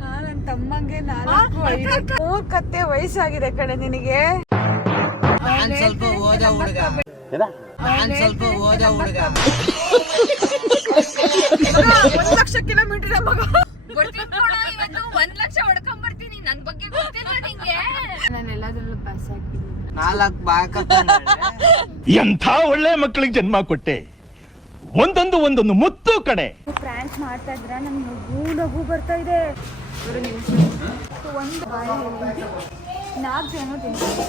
ನನ್ನ ತಮ್ಮಂಗೆ 4-5 ಕತ್ತೆ ವಯಸ್ಸಾಗಿದೆ ಕಡೆ ನಿನಗೆ. ನಾನ್ ಸ್ವಲ್ಪ ಓದ ಹುಡುಗ 1 ಲಕ್ಷ ಕಿಲೋಮೀಟರ್ ಮಗ. ಇವತ್ತು 1 ಲಕ್ಷ ಹೊಡ್ಕೊಂಡ್ ಬರ್ತೀನಿ. ನನ್ ಬಗ್ಗೆ ಗೊತ್ತಿಲ್ಲ ನಿಂಗೆ. ನಾನು ಎಲ್ಲಾದ್ರಲ್ಲೂ ಪಾಸ್ ಆಗ್ತೀನಿ. 4 ಬಾಕತ್ತ ಎಂಥ ಒಳ್ಳೆ ಮಕ್ಕಳಿಗೆ ಜನ್ಮ ಕೊಟ್ಟೆ. ಒಂದೊಂದು ಮುತ್ತು ಕಡೆ. ಪ್ರಾಂಕ್ ಮಾಡ್ತಾ ಇದ್ರ ನಮ್ಗೆ ನಗು ಬರ್ತಾ ಇದೆ. ಒಂದು ಬಾಯಲ್ಲಿ 4 ಜನ ತಿಂತಾರೆ.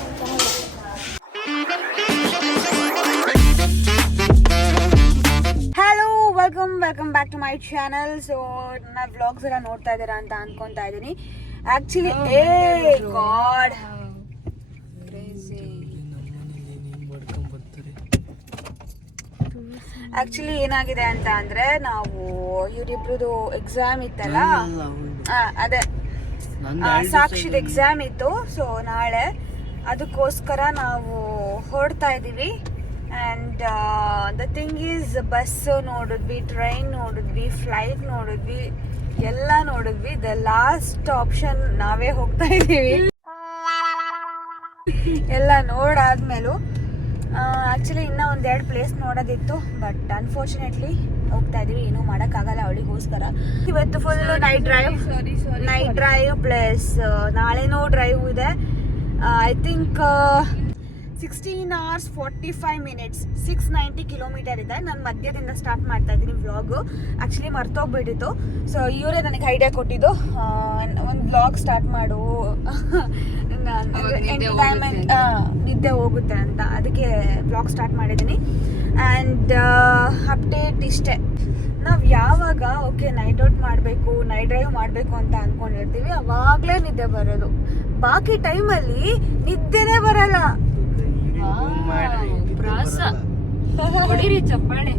Hello, welcome back to my channel. So ನನ್ನ ವ್ಲಾಗ್ಸ್ ಎಲ್ಲ ನೋಡ್ತಾ ಇದ್ದೀರಾ ಅಂತ ಅನ್ಕೊಂತಾ ಇದ್ದೀನಿ. ಆಕ್ಚುಲಿ ಗಾಡ್ ಆಕ್ಚುಲಿ ಏನಾಗಿದೆ ಅಂತ ಅಂದ್ರೆ, ನಾವು ಇವರಿಬ್ರದ್ದು ಎಕ್ಸಾಮ್ ಇತ್ತಲ್ಲ, ಅದೇ ಸಾಕ್ಷಿದ ಎಕ್ಸಾಮ್ ಇತ್ತು. ಸೊ ನಾಳೆ ಅದಕ್ಕೋಸ್ಕರ ನಾವು ಹೊರಡ್ತಾ ಇದ್ದೀವಿ. And the thing is, bus ನೋಡಿದ್ವಿ, ಟ್ರೈನ್ ನೋಡಿದ್ವಿ, ಫ್ಲೈಟ್ ನೋಡಿದ್ವಿ, ಎಲ್ಲ ನೋಡಿದ್ವಿ. ದ ಲಾಸ್ಟ್ ಆಪ್ಷನ್ ನಾವೇ ಹೋಗ್ತಾ ಇದ್ದೀವಿ. ಎಲ್ಲ ನೋಡಾದ್ಮೇಲೂ ಆ್ಯಕ್ಚುಲಿ ಇನ್ನೂ 1-2 ಪ್ಲೇಸ್ ನೋಡೋದಿತ್ತು. ಬಟ್ ಅನ್ಫಾರ್ಚುನೇಟ್ಲಿ ಹೋಗ್ತಾ ಇದೀವಿ, ಏನೂ ಮಾಡೋಕ್ಕಾಗಲ್ಲ ಅವಳಿಗೋಸ್ಕರ. ಇವತ್ತು ಫುಲ್ ನೈಟ್ ಡ್ರೈವ್ ಪ್ಲಸ್ ನಾಳೆನೂ ಡ್ರೈವ್ ಇದೆ. I think 16 hours 45 minutes 690 kilometre ಇದೆ. ನಾನು ಮಧ್ಯದಿಂದ ಸ್ಟಾರ್ಟ್ ಮಾಡ್ತಾ ಇದ್ದೀನಿ ವ್ಲಾಗು. ಆ್ಯಕ್ಚುಲಿ ಮರ್ತೋಗ್ಬಿಟ್ಟಿತ್ತು. ಸೊ ಇವರೇ ನನಗೆ ಐಡಿಯಾ ಕೊಟ್ಟಿದ್ದು, ಒಂದು ವ್ಲಾಗ್ ಸ್ಟಾರ್ಟ್ ಮಾಡು, ಎಂಟರ್ಟೈನ್ಮೆಂಟ್ ನಿದ್ದೆ ಹೋಗುತ್ತೆ ಅಂತ. ಅದಕ್ಕೆ ವ್ಲಾಗ್ ಸ್ಟಾರ್ಟ್ ಮಾಡಿದ್ದೀನಿ. ಆ್ಯಂಡ್ ಅಪ್ಡೇಟ್ ಇಷ್ಟೇ, ನಾವು ಯಾವಾಗ ಓಕೆ ನೈಟ್ ಔಟ್ ಮಾಡಬೇಕು, ನೈಟ್ ಡ್ರೈವ್ ಮಾಡಬೇಕು ಅಂತ ಅಂದ್ಕೊಂಡಿರ್ತೀವಿ, ಅವಾಗಲೇ ನಿದ್ದೆ ಬರೋದು. ಬಾಕಿ ಟೈಮಲ್ಲಿ ನಿದ್ದೆನೇ ಬರಲ್ಲ. ಚಪ್ಪಾಳೆ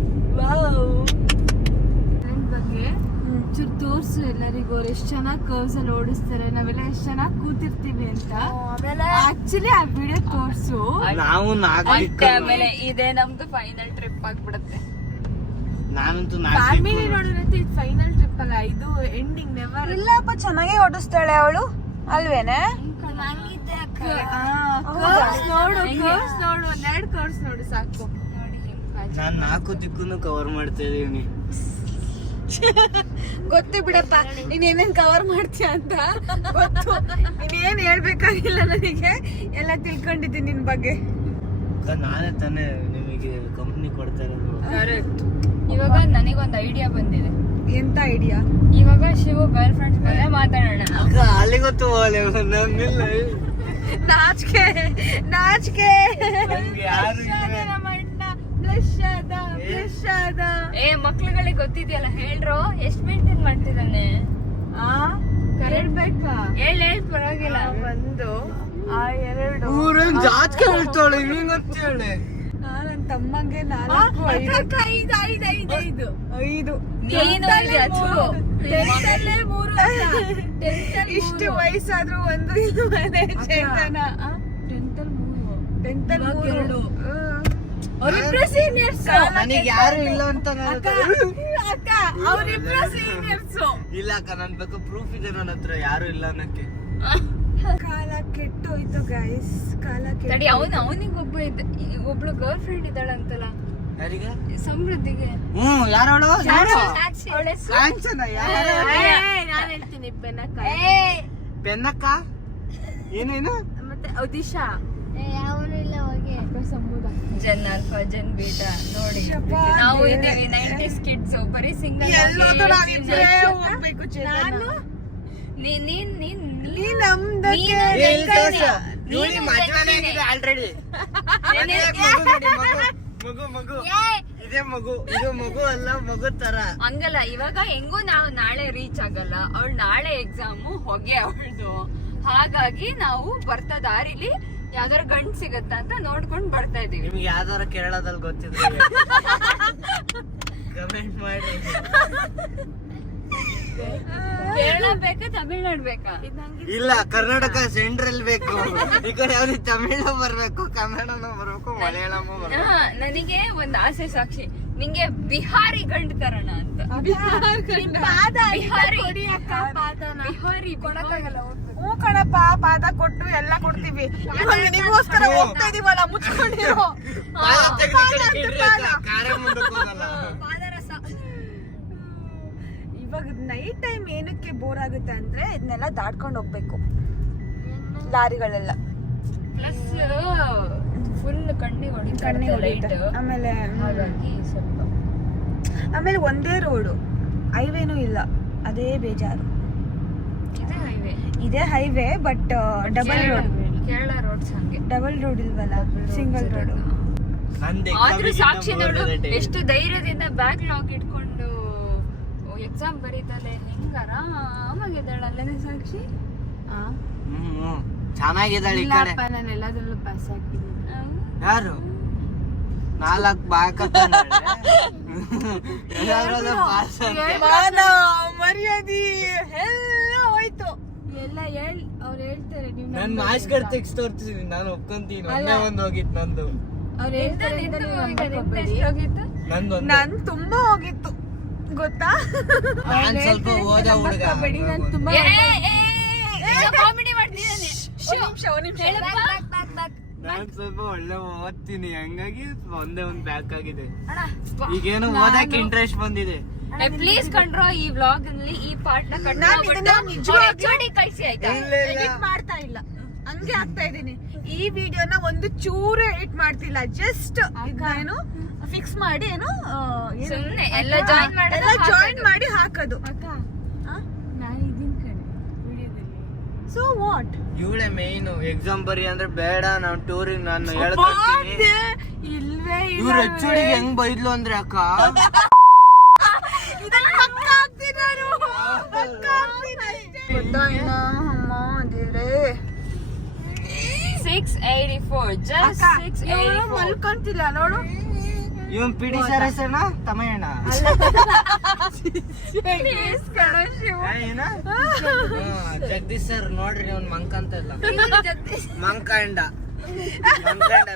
ಬಗ್ಗೆ ಚೂರು ತೋರ್ಸು ಎಲ್ಲರಿಗೂ. ಅವ್ರು ಎಷ್ಟು ಚೆನ್ನಾಗಿ ಕರ್ವ್ಸ್ ಅಲ್ಲಿ ಓಡಿಸ್ತಾರೆ, ನಾವೆಲ್ಲ ಎಷ್ಟು ಚೆನ್ನಾಗಿ ಕೂತಿರ್ತೀವಿ ಅಂತ. ಆಕ್ಚುಲಿ ಆ ವಿಡಿಯೋ ತೋರ್ಸು. ನಾವು ಆಮೇಲೆ ಇದೇ ನಮ್ದು ಫೈನಲ್ ಟ್ರಿಪ್ ಆಗ್ಬಿಡುತ್ತೆ. ನಾನಂತೂ ಫ್ಯಾಮಿಲಿ ನೋಡೋದಂತೆ ಇದು ಫೈನಲ್ ಟ್ರಿಪ್ ಅಲ್ಲ, ಇದು ಎಂಡಿಂಗ್ ನೆವರ್. ಇಲ್ಲಪ್ಪ, ಚೆನ್ನಾಗೇ ಓಡಿಸ್ತಾಳೆ ಅವಳು, ಅಲ್ವೇನೆ? ನೋಡು 2 ಕರ್ವ್ಸ್ ನೋಡು ಸಾಕು. ನಾನ್ 4 ದಿಕ್ಕನ್ನು ಕವರ್ ಮಾಡ್ತಾ ಇದೀನಿ. ಗೊತ್ತು ಬಿಡಪ್ಪ ನೀನ್ ಏನೇನ್ ಕವರ್ ಮಾಡ್ತೀಯ ಅಂತ ಗೊತ್ತು. ನೀನ್ ಹೇಳ್ಬೇಕಾಗಿಲ್ಲ, ನನಗೆ ಎಲ್ಲ ತಿಳ್ಕೊಂಡಿದ್ದೀನಿ ನಿನ್ ಬಗ್ಗೆ. ನಾನೇ ತಾನೇ ನಿಮಗೆ ಕಂಪ್ನಿ ಕೊಡ್ತಾ ಇರೋದು. ಕರೆಕ್ಟ್. ಇವಾಗ ನನಗೊಂದು ಐಡಿಯಾ ಬಂದಿದೆ. ಎಂತ ಐಡಿಯಾ? ಇವಾಗ ಶಿವು ಗರ್ಲ್ ಫ್ರೆಂಡ್ಸ್ ಮೇಲೆ ಮಾತಾಡೋಣ. ಅಲ್ಲಿ ಗೊತ್ತು ನಾಚಿಕೆ ಯಾರು ಮಕ್ಳುಗಳಿಗೆ ಗೊತ್ತಿದೆಯಲ್ಲ, ಹೇಳ್ರು ಎಷ್ಟ್ ಮೇಂಟೈನ್ ಮಾಡ್ತಿದ್ದಾನೆ. ಹೇಳ್ಬೇಕಾ? ಹೇಳ್ ಪರವಾಗಿಲ್ಲ. 1 2 ಜಾಸ್ತಿ ಹೇಳ್ತಾಳೆ, ಗೊತ್ತೇಳಿ. ನನ್ನ ತಮ್ಮಂಗೆ 4-5 ಇಷ್ಟು ವಯಸ್ಸಾದ್ರೂ ಒಂದು ಇದು ಮನೆ ಚೇತನ. 10th ಅಲ್ಲಿ 3. ಅವರಿಬ್ರು ಸೀನಿಯರ್ಸ್. ನನಗೆ ಯಾರು ಇಲ್ಲ ಅಂತ ಅಕ್ಕ, ಅವರಿಬ್ರು ಸೀನಿಯರ್ಸ್. ಇಲ್ಲ ಅಕ್ಕ, ನನ್ ಬೇಕು ಪ್ರೂಫ್ ಇದೆ ನನ್ನ ಹತ್ರ, ಯಾರು ಇಲ್ಲ ಅನ್ನಕ್ಕೆ. ಕಾಲ ಕೆಟ್ಟೋಯ್ತು ಗೈಸ್, ಕಾಲ ತಡಿ. ಅವನಿಗೆ ಒಬ್ಳು ಗರ್ಲ್ ಫ್ರೆಂಡ್ ಇದ್ದಾಳಂತಲ್ಲ, ಯಾರಿಗೆ? ಸಮೃದ್ಧಿಗೆ. ಯಾರೋಳು? ನಾನು ಹೇಳ್ತೀನಿ, ಪೆನ್ನಕ್ಕ. ಏನೇನು? ಮತ್ತೆ ಉದಿಶಾ, ಜನ್ ಆಲ್ಫಾ, ಜನ್ ಬೀಟಾ. ನೋಡಿ, ನಾವು ಇದ್ದೀವಿ 90s ಕಿಡ್ಸ್. ಬರೀ ಸಿಂಗಲ್. ಹೋಗ್ಬೇಕು ನಾನು. ಆಲ್ರೆಡಿ ಮಗು ಇದೇ ಮಗು. ಇದು ಮಗು ಅಲ್ಲ, ಮಗು ತರ ಹಂಗಲ್ಲ. ಇವಾಗ ಹೆಂಗೂ ನಾವು ನಾಳೆ ರೀಚ್ ಆಗಲ್ಲ. ಅವಳು ನಾಳೆ ಎಕ್ಸಾಮು, ಹೊಗೆ ಅವಳ್ದು. ಹಾಗಾಗಿ ನಾವು ಬರ್ತಾ ದಾರಿಲಿ ಯಾವ್ದಾರ ಗಂಡ್ ಸಿಗತ್ತ ಅಂತ ನೋಡ್ಕೊಂಡ್ ಬರ್ತಾ ಇದೀವಿ. ನಿಮ್ಗೆ ಯಾವ್ದಾರ ಕೇರಳದಲ್ಲಿ ಗೊತ್ತಿದ್ರೆ ಕಮೆಂಟ್ ಮಾಡಿ. ಕೇರಳ ಬೇಕಾ ತಮಿಳ್ನಾಡು ಬೇಕಾ? ಇಲ್ಲ, ಕರ್ನಾಟಕ ಸೆಂಟ್ರಲ್ ಬೇಕು. ಈ ಕಡೆ ಯಾವ್ದು ತಮಿಳು ಬರ್ಬೇಕು, ಕನ್ನಡನೂ ಬರ್ಬೇಕು, ಮಲಯಾಳಮೂ ಬರ್ಬೇಕು. ನನಗೆ ಒಂದ್ ಆಸೆ ಸಾಕ್ಷಿ, ನಿಂಗೆ ಬಿಹಾರಿ ಗಂಡು ತರೋಣ ಅಂತ. ಹ್ಞೂ ಕಣಪ್ಪ, ಪಾದ ಕೊಟ್ಟು ಎಲ್ಲ ಕೊಡ್ತೀವಿ. ನಿಗೋಸ್ಕರ ಹೋಗ್ತಾ ಇದೀವಲ್ಲ, ಮುಚ್ಕೊಂಡಿರೋ ಇವಾಗ ನೈಟ್ ಟೈಮ್ ಏನಕ್ಕೆ ಬೋರ್ ಆಗುತ್ತೆ ಅಂದ್ರೆ ಇದನ್ನೆಲ್ಲ ದಾಟ್ಕೊಂಡು ಹೋಗ್ಬೇಕು, ಲಾರಿಗಳೆಲ್ಲ. ಪ್ಲಸ್ ಫುಲ್ ಕಣ್ಣಿಗೆ ಕಣ್ಣಿಗೆ ಲೈಟ್, ಹೊಡಿಯುತ್ತೆ. ಹಾಗಾಗಿ ಸ್ವಲ್ಪ ಆಮೇಲೆ ಒಂದೇ ರೋಡು, ಹೈವೇನೂ ಇಲ್ಲ, ಅದೇ ಬೇಜಾರು. ಇದೇ highway but double road. Kerala roads ಹಂಗೆ ಡಬಲ್ ರೋಡ್ ಇಲ್ವಲ್ಲ, ಸಿಂಗಲ್ ರೋಡ್. ಆದ್ರೂ ಸಾಕ್ಷಿ ನೋಡು ಎಷ್ಟು ಧೈರ್ಯದಿಂದ ಬ್ಯಾಗ್ ಲಾಕ್ ಇಟ್ಕೊಂಡು ಎಕ್ಸಾಮ್ ಬರೀತಲೆ ಹೆಂಗ ಆರಾಮಾಗಿದ್ದಾಳಲ್ಲೇ ಸಾಕ್ಷಿ. ಚೆನ್ನಾಗಿದ್ದಾಳೆ ಈ ಕಡೆ. ನಾನು ಎಲ್ಲದರಲ್ಲೂ ಪಾಸ್ ಆಗ್ತೀನಿ. ಯಾರು 4 ಬಾಕ ಮರ್ಯಾದಿ ಎಲ್ಲ ಹೋಯ್ತು. ಎಲ್ಲ ಅವ್ರು ಹೇಳ್ತಾರೆ ನನ್ ಮಾರ್ಕ್ಸ್ ಕಾರ್ಡ್ ತೆಗ್ಸ್ ತೋರ್ತಿದೀನಿ, ನಾನು ಒಪ್ಕೊಂತೀನಿ. ಒಂದೇ ಒಂದ್ ಹೋಗಿತ್ತು ನಂದು. ಅವ್ರು ಹೇಳ್ತಾರೆ ನಂದು ನನ್ ತುಂಬಾ ಹೋಗಿತ್ತು ಗೊತ್ತಾ. ನಾನ್ ಸ್ವಲ್ಪ ಓದ ಹುಡುಗ. ಕಾಮಿಡಿ ಮಾಡ್ತಿದ್ದಾನೆ. ನಾನ್ ಸ್ವಲ್ಪ ಒಳ್ಳೆ ಓದ್ತೀನಿ, ಹಂಗಾಗಿ ಒಂದೇ ಒಂದ್ ಬ್ಯಾಕ್ ಆಗಿದೆ. ಈಗೇನೋ ಓದಕ್ಕೆ ಇಂಟ್ರೆಸ್ಟ್ ಬಂದಿದೆ. ಪ್ಲೀಸ್ ಕಂಡ್ರೋ ಈ ವ್ಲಾಗ್ ಅಲ್ಲಿ ಈ ಪಾರ್ಟ್ ನ ಕಳ್ಸಿ ಆಯ್ತಾ. ಎಡಿಟ್ ಮಾಡ್ತಾ ಇಲ್ಲ, ಹಂಗೆ ಆಗ್ತಾ ಇದೀನಿ. ಈ ವಿಡಿಯೋನ ಒಂದು ಚೂರು ಎಡಿಟ್ ಮಾಡ್ತಿಲ್ಲ, ಜಸ್ಟ್ ಏನು ಫಿಕ್ಸ್ ಮಾಡಿ ಏನು ಸುಮ್ನೆ ಎಲ್ಲ ಜಾಯಿನ್ ಮಾಡಿ ಹಾಕೋದು. ಸೊ ವಾಟ್ ಇವಳೆ ಮೇನ್ ಎಕ್ಸಾಮ್ ಬರಿ ಅಂದ್ರೆ ಬೇಡ, ನಾವ್ ಟೂರಿಗೆ ನಾನು ಹೇಳ್ಕೊಡ್ತೀನಿ. ಇಲ್ವೇ ಇವ್ರ ಹೆಚ್ಚುಡಿಗೆ ಹೆಂಗ್ ಬೈದ್ಲು ಅಂದ್ರೆ ಅಕ್ಕ 684 just 684 ಮಲ್ಕೊಂತಿಲ್ಲ ನೋಡು. ಇವನ್ ಪಿಡಿ ಸರ್ ಹೆಸರಣ ತಮಯಣ್ಣ ಜಗದೀಶ್ ಸರ್ ನೋಡ್ರಿ ಅವ್ನ್ ಮಂಕ ಅಂತ ಇಲ್ಲ, ಮಂಕಾಂಡ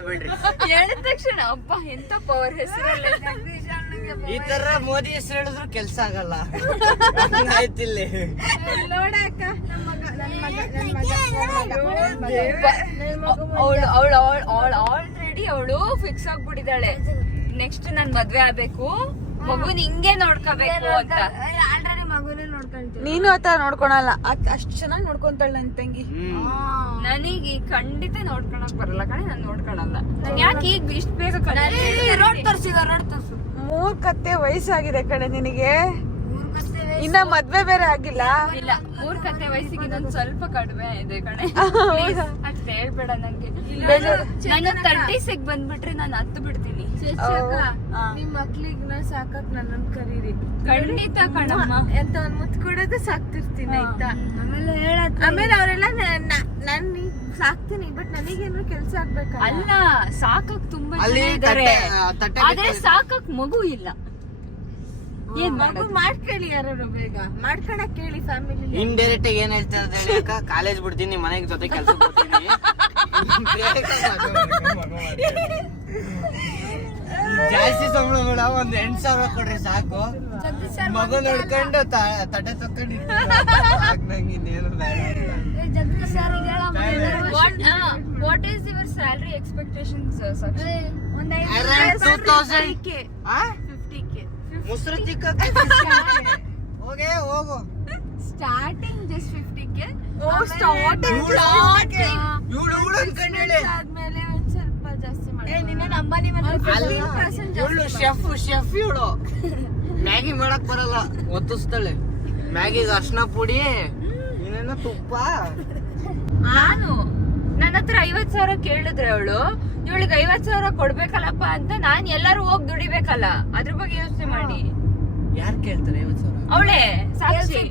ಬಿಡ್ರಿ. ಹೇಳಿದ ತಕ್ಷಣ ಅಪ್ಪ ಎಂತ ಪವರ್ ಹೆಸರಲ್ಲ. ಈ ತರ ಮೋದಿ ಹೆಸರು ಹೇಳಿದ್ರು ಕೆಲ್ಸ ಆಗಲ್ಲ ಆಯ್ತಿಲ್ಲಿ. ನೋಡಕ್ಕ ಅವಳು ಆಲ್ರೆಡಿ ಅವಳು ಫಿಕ್ಸ್ ಆಗ್ಬಿಟ್ಟಿದ್ದಾಳೆ, ನೆಕ್ಸ್ಟ್ ನಾನ್ ಮದ್ವೆ ಆಗ್ಬೇಕು, ಮಗುನ್ ಹಿಂಗೆ ನೋಡ್ಕೋಬೇಕು ಅಂತ. ನೀನು ಆತರ ನೋಡ್ಕೊಳಲ್ಲ, ಅಷ್ಟು ಚೆನ್ನಾಗಿ ನೋಡ್ಕೊಂತಾಳ ನನ್ ತಂಗಿ. ನನಗೆ ಖಂಡಿತ ನೋಡ್ಕೊಳಕ್ ಬರಲ್ಲ ಕಣೆ, ನಾನ್ ನೋಡ್ಕೊಳಲ್ಲ. ನಾನ್ ಯಾಕೆ ಈಗ ಇಷ್ಟ ಬೇಗ ರೋಡ್ ತರ್ಸು. 3 ಕತ್ತೆ ವಯಸ್ಸಾಗಿದೆ ಕಣೆ ನಿನಗೆ, ಇನ್ನ ಮದ್ವೆ ಬೇರೆ ಆಗಿಲ್ಲ. ಇಲ್ಲ 3 ಕತ್ತೆ ವಯಸ್ಸಿಗೆ ಇನ್ನೊಂದ್ ಸ್ವಲ್ಪ ಕಡಿಮೆ ಇದೆ ಕಣೆ, ಅಷ್ಟ್ ಹೇಳ್ಬೇಡ ನಂಗೆ. ನಾನು 30 ಬಂದ್ಬಿಟ್ರೆ ನಾನು 10 ಬಿಡ್ತೀನಿ. ನಿಮ್ ಮಕ್ಳಿಗೆ ಸಾಕಕ್ ನನ್ನನ್ನು ಕರೀರಿ. ಖಂಡಿತ ಕಣಮ್ಮ, ಎಂತ ಒಂದ್ ಮುತ್ ಕೊಡೋದು ಸಾಕ್ತಿರ್ತೀನಿ ಆಯ್ತಾ. ಆಮೇಲೆ ಅವರೆಲ್ಲ ನಾನ್ ಸಾಕ್ತೀನಿ, ಬಟ್ ನನಗೇನು ಕೆಲ್ಸ ಆಗ್ಬೇಕಲ್ಲ. ಅಲ್ಲ ಸಾಕಕ್ ತುಂಬಾ ಅಲ್ಲಿ ಜನ ಇದಾರೆ, ತಟ್ಟೆ ಆದ್ರೆ ಸಾಕಕ್ ಮಗು ಇಲ್ಲ. ಏನ್ ಮಗು ಮಾಡ್ಕೊಳ್ಳಿ, ಯಾರು ಬೇಗ ಮಾಡ್ಕೊಳಕ್ ಕೇಳಿ ಫ್ಯಾಮಿಲಿ. ಇಂಡೈರೆಕ್ಟ್ ಏನ್ ಹೇಳ್ತಾ ಇದ್ದಾರೆ, ಕಾಲೇಜ್ ಬಿಡ್ತೀನಿ, ಮನೆಗೆ ಜೊತೆ ಕೆಲಸ ಕೊಡ್ತೀನಿ, ಜಾಸ್ತಿ ಸಂಬಳ ಬೇಡ, ಒಂದ್ 8,000 ಕೊಡ್ರಿ ಸಾಕು, ಮಗು ನೋಡ್ಕೊಂಡು ತಟ್ಟೆ ತಕೊಂಡು ನಂಗೆ ಇನ್ನೇನು ಬೇಡ. What is your salary expectations? Around 2,000. 50K ಮುಸ್ರು ಹೋಗೆ ಹೋಗು. Starting just 50K. ಆದ್ಮೇಲೆ ಒಂದ್ ಸ್ವಲ್ಪ ಜಾಸ್ತಿ ಶೆಫ್ ಇವಳು ಮ್ಯಾಗಿ ಮಾಡಕ್ ಬರಲ್ಲ, ಒತ್ತಿಸ್ತಾಳೆ. ಮ್ಯಾಗಿಗೆ ಅರ್ಶಿನ ಪುಡಿ, ಇನ್ನೇನೋ ತುಪ್ಪ. ನಾನು ನನ್ನ ಹತ್ರ 50,000 ಕೇಳಿದ್ರೆ ಅವಳು, ಇವಳಿಗೆ 50,000 ಕೊಡ್ಬೇಕಲ್ಲಪ್ಪ ಅಂತ ನಾನ್ ಎಲ್ಲಾರು ಹೋಗಿ ದುಡಿಬೇಕಲ್ಲ, ಅದ್ರ ಬಗ್ಗೆ ಯೋಚನೆ ಮಾಡಿ. ಯಾರು ಕೇಳ್ತಾರೆ 50,000? ಅವಳೇ ಸಾಕ್ಷಿ.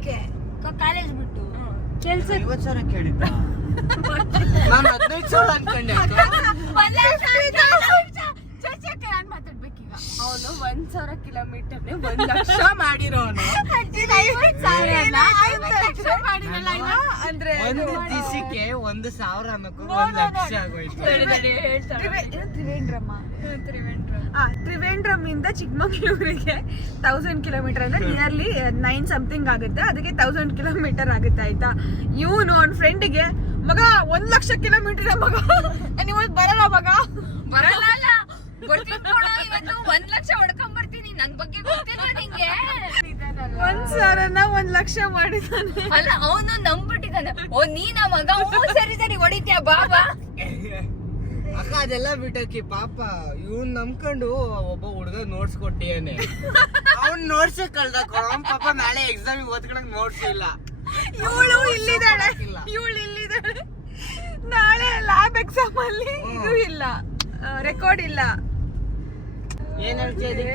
ಕಾಲೇಜ್ ಬಿಟ್ಟು ಕೆಲ್ಸ 50,000 ಕೇಳಿದ್ದ ನಾನು 15,000 ಅನ್ಕೊಂಡೆ. ಮಾತಾಡ್ಬೇಕೀಗ. ಅವನು 1,000 ಕಿಲೋಮೀಟರ್ 1 ಲಕ್ಷ ಮಾಡಿರೋನು. ಅಂದ್ರೆ ಒಂದು ದಿವಸಕ್ಕೆ 1,000 ಅನ್ನೋಕ್ಕೂ 1,00,000 ಆಗೋಯ್ತು. ತ್ರಿವೇಂದ್ರಂ ಇಂದ ಚಿಕ್ಕಮಗಳೂರಿಗೆ 1000 ಕಿಲೋಮೀಟರ್ ಅಂದ್ರೆ ನಿಯರ್ಲಿ 9 ಸಮಥಿಂಗ್ ಆಗುತ್ತೆ. ಅದಕ್ಕೆ 1000 ಕಿಲೋಮೀಟರ್ ಆಗುತ್ತೆ ಆಯ್ತಾ. ಇವನು ಅವ್ನ ಫ್ರೆಂಡಿಗೆ ಮಗ 1,00,000 ಕಿಲೋಮೀಟರ್ ಮಗ ನೀವು ಬರಲ್ಲ ಮಗ ಬರಲ್ಲ ಬರ್ತೀನಿ ನೋಡು, ಇವತ್ತು 1,00,000 ಹೊಡ್ಕೊಂಡ್ ಬರ್ತೀನಿ. ನನ್ ಬಗ್ಗೆ ಗೊತ್ತಿಲ್ಲ ನಿಂಗೆ. 1,000ನ 1,00,000 ಮಾಡಿದಾನೆ. ಅಲ್ಲ ಅವನು ನಂಬಿಟ್ಟಿದ್ದಾನೆ. ಓ ನೀನ ಮಗ, ಸರಿ ಹೊಡಿತೀಯ ಬಾಬಾ. ಅಕ್ಕ ಅದೆಲ್ಲ ಬಿಟ್ಟಕ್ಕಿ ಪಾಪ ಇವ್ನ್ ನಂಬ್ಕೊಂಡು ಒಬ್ಬ ಹುಡುಗ ನೋಟ್ಸ್ ಕೊಟ್ಟಿಯಾನೆ. ಅವ್ನ್ ನೋಟ್ಸ್ ಕಳ್ದ ಪಾಪ. ನಾಳೆ ಎಕ್ಸಾಮ್ ಓದ್ಕೊಳಕ್ ನೋಟ್ಸ್ ಇಲ್ಲ. ಇವಳು ಇಲ್ಲಿದ್ದಾಳೆ. ನಾಳೆ ಲ್ಯಾಬ್ ಎಕ್ಸಾಮ್ ಅಲ್ಲಿ ಇದು ಇಲ್ಲ, ರೆಕಾರ್ಡ್ ಇಲ್ಲ. ಏನ್ ಹೇಳ್ತಿದ್ದೆ?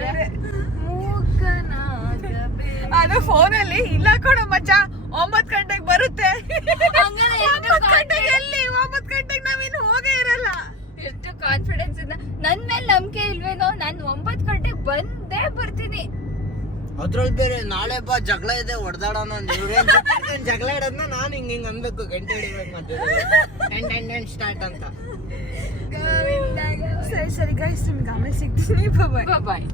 ಅದು ಫೋನಲ್ಲಿ ಇಲ್ಲ ಕೊಡು ಮಚ್ಚ, 9 ಗಂಟೆಗೆ ಬರುತ್ತೆ. 9 ಗಂಟೆಗೆ ಎಲ್ಲಿ? 9 ಗಂಟೆಗೆ ನಾವಿನ್ನು ಹೋಗೇ ಇರಲ್ಲ. ಎಷ್ಟು ಕಾನ್ಫಿಡೆನ್ಸ್ ಇದೆ ನನ್ ಮೇಲೆ. ನಂಬಿಕೆ ಇಲ್ವೇನೋ? ನಾನು 9 ಗಂಟೆಗೆ ಬಂದೇ ಬರ್ತೀನಿ. ಅದ್ರಲ್ಲಿ ಬೇರೆ ನಾಳೆ ಬಾ ಜಗಳ ಇದೆ ಹೊಡೆದಾಡೋಣ. ಜಗಳ ಇಡೋದ್ನ ನಾನು ಹಿಂಗ್ ಅನ್ಬೇಕು, ಗಂಟೆ ಹಿಡಿಬೇಕು ಮತ್ತೆ ಸ್ಟಾರ್ಟ್ ಅಂತ. ಸರಿ ಗೈಸ್, ನಿಮ್ಗೆ ಆಮೇಲೆ ಸಿಗ್ತೀನಿ. ಬಾಯ್.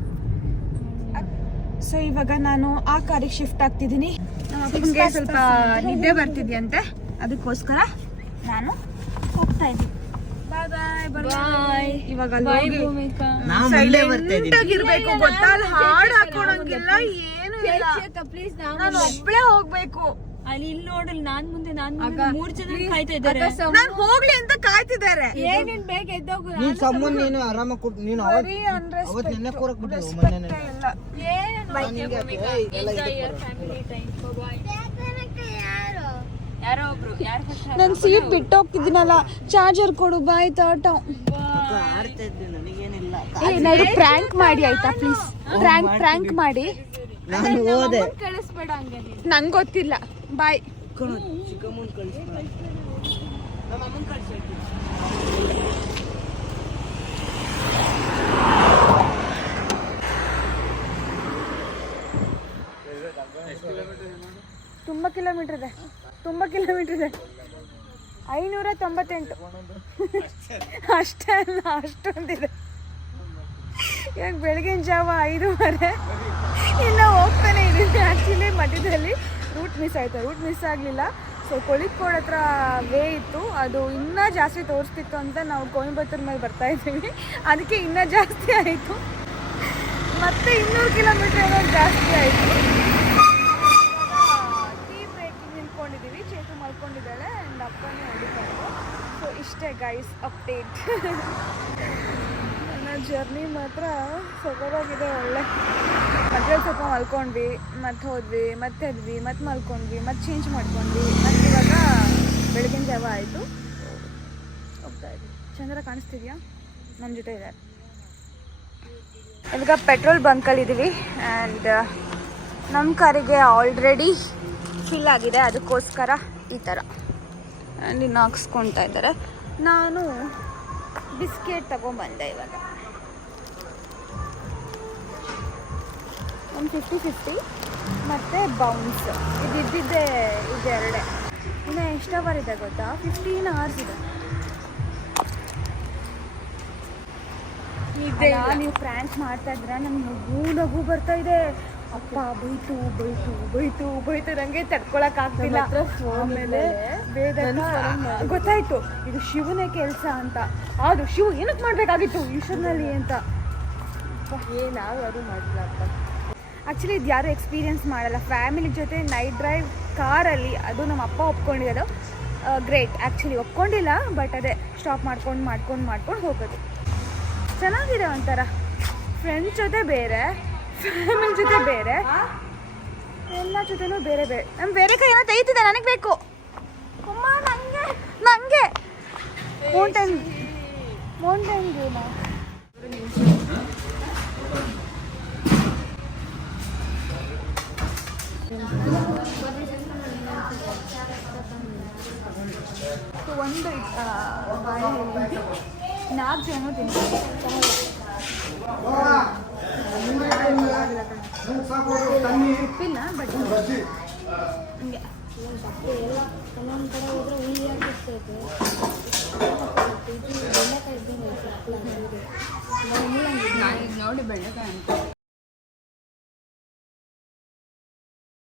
ಸೊ ಇವಾಗ ನಾನು ಆ ಕಾರಿಗೆ ಶಿಫ್ಟ್ ಆಗ್ತಿದ್ದೀನಿ. ನಮಗೆ ಸ್ವಲ್ಪ ನಿದ್ದೆ ಬರ್ತಿದ್ಯಂತೆ, ಅದಕ್ಕೋಸ್ಕರ ನಾನು ಹೋಗ್ತಾ ಇದ್ದೀನಿ. ಬಾಯ್. ಇವಾಗ ಇರ್ಬೇಕು ಗೊತ್ತಾ, ಅಲ್ಲಿ ಹಾಡು ಹಾಕೊಳಂಗಿಲ್ಲ, ಏನು ಇಲ್ಲ. ನಾನು ಒಬ್ಳೆ ಹೋಗ್ಬೇಕು. ಅಲ್ಲಿ ಇಲ್ಲಿ ನೋಡಲ್ ನಾನ್ ಮುಂದೆ 3 ಜನ ಕಾಯ್ತಾ ಇದ್ದಾರೆ. ನಾನು ಹೋಗ್ಲಿ ಅಂತ ಕಾಯ್ತಿದ್ದಾರೆ. ಏನೇನ್ ಬೇಗ ಎದ್ದೋಗು. ನೀನ್ ಸಂಬಂಧ ನೀನು ಆರಾಮಾಗಿ ಕೊಟ್ಟು ನೀನು ಅವತ್ತು ನೆನ್ನೆ ಕೂರಕ್ ಬಿಟ್ಟಿದ್ದು ಮೊನ್ನೆ ಯಾರೋ ಒಬ್ರು ನನ್ ಸೀಟ್ ಬಿಟ್ಟು ಹೋಗ್ತಿದ್ದೀನಲ್ಲ, ಚಾರ್ಜರ್ ಕೊಡು ಬಾಯ್ ತಾಟ. ಏನಾದ್ರು ಪ್ರಾಂಕ್ ಮಾಡಿ ಆಯ್ತಾ ಪ್ಲೀಸ್, ಪ್ರಾಂಕ್ ಮಾಡಿ. ನಾನು ಹೋದೆ, ಕಳಿಸ್ಬೇಡ ಹಂಗೆ. ನಂಗೆ ಗೊತ್ತಿಲ್ಲ. ಬಾಯ್. ಚಿಕ್ಕಮ್ಮನ್ ಕಳಿಸ್ಬೇಡ, ನಮ್ಮ ಅಮ್ಮನ್ ಕಳಿಸಿ. ತುಂಬಾ ಕಿಲೋಮೀಟರ್ ಇದೆ. 598 ಅಷ್ಟೇ ಅಲ್ಲ, ಅಷ್ಟೊಂದಿದೆ. ಇವಾಗ ಬೆಳಗಿನ ಜಾವ 5:30 ಇನ್ನು ಹೋಗ್ತಾನೆ ಇದ್ದೀನಿ. ಆ್ಯಕ್ಚುಲಿ ಮಧ್ಯದಲ್ಲಿ ರೂಟ್ ಮಿಸ್ ಆಯಿತು. ರೂಟ್ ಮಿಸ್ ಆಗಲಿಲ್ಲ. ಸೊ ಕೋಳಿಕೋಡ್ ಹತ್ರ ವೇ ಇತ್ತು, ಅದು ಇನ್ನೂ ಜಾಸ್ತಿ ತೋರಿಸ್ತಿತ್ತು ಅಂತ ನಾವು ಕೊಯಂಬತ್ತೂರ್ ಮೇಲೆ ಬರ್ತಾ ಇದ್ದೀವಿ. ಅದಕ್ಕೆ ಇನ್ನೂ ಜಾಸ್ತಿ ಆಯಿತು. ಮತ್ತೆ 200 ಕಿಲೋಮೀಟರ್ ಏನೋ ಜಾಸ್ತಿ ಆಯಿತು. ಟೀ ಬ್ರೇಕಿಂಗ್ ನಿಂತ್ಕೊಂಡಿದ್ದೀವಿ. ಚೇತು ಮಲ್ಕೊಂಡಿದ್ದಾಳೆ ಆ್ಯಂಡ್ ಅಪ್ಪನೇ ಹೊಡಿತಾರೆ. ಸೊ ಇಷ್ಟೇ ಗೈಸ್ ಅಪ್ಡೇಟ್. ನನ್ನ ಜರ್ನಿ ಮಾತ್ರ ಸೊಗವಾಗಿದೆ, ಒಳ್ಳೆ. ಮಧ್ಯದಲ್ಲಿ ಸ್ವಲ್ಪ ಮಲ್ಕೊಂಡ್ವಿ, ಮತ್ತೆ ಹೋದ್ವಿ, ಮತ್ತೆ ಎದ್ವಿ, ಮತ್ತೆ ಮಲ್ಕೊಂಡ್ವಿ, ಮತ್ತೆ ಚೇಂಜ್ ಮಾಡ್ಕೊಂಡ್ವಿ. ಮತ್ತು ಇವಾಗ ಬೆಳಗಿನ ಜಾವ ಆಯಿತು, ಹೋಗ್ತಾ ಇದ್ವಿ. ಚಂದ್ರ ಕಾಣಿಸ್ತಿದ್ಯಾ? ನಮ್ಮ ಜೊತೆ ಇದೆ. ಇವಾಗ ಪೆಟ್ರೋಲ್ ಬಂಕಲ್ಲಿದ್ದೀವಿ ಆ್ಯಂಡ್ ನಮ್ಮ ಕಾರಿಗೆ ಆಲ್ರೆಡಿ ಫಿಲ್ ಆಗಿದೆ. ಅದಕ್ಕೋಸ್ಕರ ಈ ಥರ ಆ್ಯಂಡ್ ಇನ್ನು ಹಾಕ್ಸ್ಕೊಳ್ತಾ ಇದ್ದಾರೆ. ನಾನು ಬಿಸ್ಕೆಟ್ ತಗೊಂಬಂದೆ. ಇವಾಗ ಒಂದು 50-50 ಮತ್ತು ಬೌನ್ಸ್ ಇದ್ದಿದ್ದೆ ಇದೆರಡೆ. ಇನ್ನು ಎಷ್ಟು ಅವರ್ ಇದೆ ಗೊತ್ತಾ? 15 hours ಇದೆ. ನೀವು ಪ್ರ್ಯಾಂಕ್ ಮಾಡ್ತಾ ಇದ್ರ ನಮ್ಗೆ ನಗು ಬರ್ತಾ ಇದೆ. ಅಪ್ಪ ಬೈತು ನಂಗೆ ತಡ್ಕೊಳಕ್ ಆಗ್ತಿಲ್ಲ. ಆಮೇಲೆ ಗೊತ್ತಾಯ್ತು ಇದು ಶಿವನೇ ಕೆಲಸ ಅಂತ. ಆದ್ರೂ ಶಿವ ಏನಕ್ಕೆ ಮಾಡ್ಬೇಕಾಗಿತ್ತು ಈಶ್ವರ್ನಲ್ಲಿ ಅಂತ. ಏನಾದ್ರು ಮಾಡಿಲ್ಲಪ್ಪ. ಆ್ಯಕ್ಚುಲಿ ಇದು ಯಾರು ಎಕ್ಸ್ಪೀರಿಯನ್ಸ್ ಮಾಡಲ್ಲ. ಫ್ಯಾಮಿಲಿ ಜೊತೆ ನೈಟ್ ಡ್ರೈವ್ ಕಾರಲ್ಲಿ, ಅದು ನಮ್ಮ ಅಪ್ಪ ಒಪ್ಕೊಂಡಿರೋದು. ಗ್ರೇಟ್. ಆ್ಯಕ್ಚುಲಿ ಒಪ್ಕೊಂಡಿಲ್ಲ, ಬಟ್ ಅದೇ ಸ್ಟಾಪ್ ಮಾಡ್ಕೊಂಡು ಹೋಗೋದು ಚೆನ್ನಾಗಿದೆ ಒಂಥರ. ಫ್ರೆಂಡ್ಸ್ ಜೊತೆ ಬೇರೆ, ಫ್ಯಾಮಿಲಿ ಜೊತೆ ಬೇರೆ, ಎಲ್ಲ ಜೊತೆನೂ ಬೇರೆ. ನಮ್ಮ ಬೇರೆ ಕೈ ಏನೋ ತೆಗಿತಿದೆ, ನನಗೆ ಬೇಕು. ಅಮ್ಮ ನನಗೆ ಮೌಂಟೇನ್ ಗೇಮ. ಒಂದು ಬಾಳೆಹಣ್ಣು 4 ಜನ ತಿಂತಾರೆ. ಉಪ್ಪಿಲ್ಲ ಬಟ್ ಹಂಗೆ ಸಪ್ಪೆ ಎಲ್ಲ ಒಂದೊಂದು ಕಡೆ ಹೋದ್ರೆ ಹುಳಿ ಆಗಿರ್ತೈತೆ ಇದು ಬೆಂಡೆಕಾಯಿ ಇದ್ದಂಗೆ ನಾನೀಗ ನೋಡಿ ಬೆಂಡೆಕಾಯಿ ಅಂತ